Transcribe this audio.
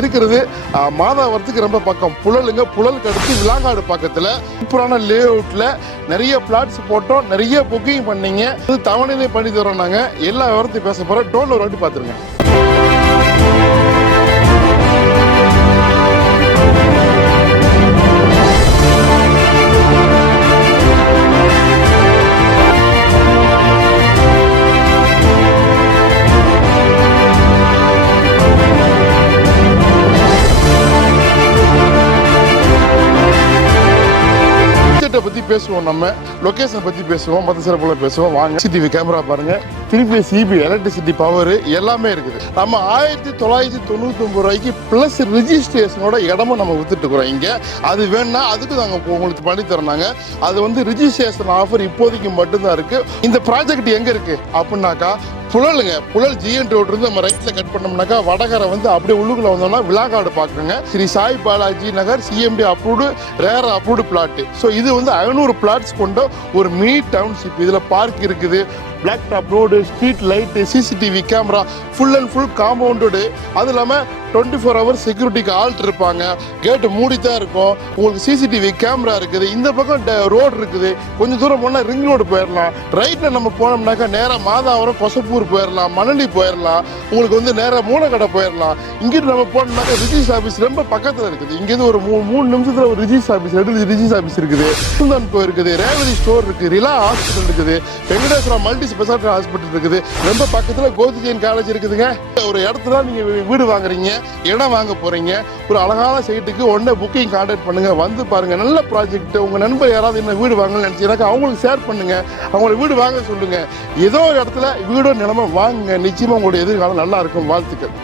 இருக்கிறது மாதாவரத்துக்கு ரொம்ப பக்கம். புழலுங்க புழலுக்கு அடுத்து விலாங்காடு பக்கத்தில். சூப்பரான லே அவுட்டில் நிறைய பிளாட்ஸ் போட்டோம் நிறைய புக்கிங் பண்ணீங்க. இது தவணையிலே பண்ணி தரோம் நாங்கள் எல்லா விவரத்தையும் பேச போகிறோம் டோல் ஒரு வாட்டி பார்த்துருங்க. வீட்டை பற்றி பேசுவோம் நம்ம. லொக்கேஷன் பற்றி பேசுவோம். மற்ற சிறப்புல பேசுவோம். வாங்க. சிடிவி கேமரா பாருங்க. திருப்பி சிபி எலக்ட்ரிசிட்டி பவர் எல்லாமே இருக்குது. நம்ம ஆயிரத்தி தொள்ளாயிரத்தி தொண்ணூத்தி ஒன்பது ரூபாய்க்கு ப்ளஸ் ரிஜிஸ்ட்ரேஷனோட இடமும் நம்ம வித்துட்டு இருக்கிறோம் இங்கே. அது வேணா அதுக்கு நாங்கள் உங்களுக்கு பண்ணி தரோம் அது வந்து ரிஜிஸ்ட்ரேஷன் ஆஃபர் இப்போதைக்கு மட்டும்தான் இருக்கு. இந்த ப்ராஜெக்ட் எங்க இருக்கு? அப்படின்னாக்கா புழலுங்க. புழல் ஜிஎன் ரோடு இருந்து நம்ம ரைட்ல கட் பண்ணோம்னாக்கா வடகரை வந்து அப்படியே உள்ளுக்குள்ள வந்தோம்னா விழாக்காடு பார்க்குங்க. Sri Sai Balaji Nagar CMD approved RERA approved plot so இது வந்து ஐநூறு பிளாட்ஸ் கொண்ட ஒரு மினி டவுன்ஷிப் இதில் பார்க் இருக்குது. Black top road street light CCTV camera full and full compounded அது இல்லாமல் டுவெண்ட்டி ஃபோர் ஹவர்ஸ் செக்யூரிட்டிக்கு ஆள்ட் இருப்பாங்க. கேட்டு மூடி தான் இருக்கும். உங்களுக்கு சிசிடிவி கேமரா இருக்குது. இந்த பக்கம் ரோடு இருக்குது. கொஞ்சம் தூரம் போனால் ரிங் ரோடு போயிடலாம் ரைட்டில் நம்ம போனோம்னாக்கா நேராக மாதாவரம் கொசப்பூர் போயிடலாம் மணலி போயிடலாம் உங்களுக்கு வந்து நேராக மூலக்கடை போயிடலாம் இங்கிட்டு நம்ம போனோம்னாக்கா ரிஜிஸ் ஆஃபீஸ் ரொம்ப பக்கத்தில் இருக்குது. இங்கேருந்து ஒரு மூணு மூணு நிமிஷத்தில் ஒரு ரிஜிஸ் ஆஃபீஸ் ரெண்டு ரிஜிஸ் ஆஃபீஸ் இருக்குது. சுந்தன் கோ இருக்குது. ரேவதி ஸ்டோர் இருக்குது. ரிலா ஹாஸ்பிட்டல் இருக்குது. வெங்கடேஸ்வரா மல்டி ஸ்பெஷாலிட்டி ஹாஸ்பிட்டல் இருக்குது. ரொம்ப பக்கத்தில் கோதிஜெயின் காலேஜ் இருக்குதுங்க. ஒரு இடத்துல நீங்கள் வீடு வாங்குறீங்க இடம் வாங்க போறீங்க ஒரு அழகான சைட்டுக்கு உடனே புக்கிங் கான்டாக்ட் பண்ணுங்க வந்து பாருங்க. நல்ல ப்ராஜெக்ட் உங்கள் நண்பர் யாராவது என்ன வீடு வாங்கணும்னு நினச்சிங்கனாக்கா அவங்களுக்கு ஷேர் பண்ணுங்க. அவங்கள வீடு வாங்க சொல்லுங்கள் ஏதோ ஒரு இடத்துல வீடோ நிலம வாங்குங்க. நிச்சயமாக உங்களுடைய எதிர்காலம் நல்லா இருக்கும். வாழ்த்துக்கள்.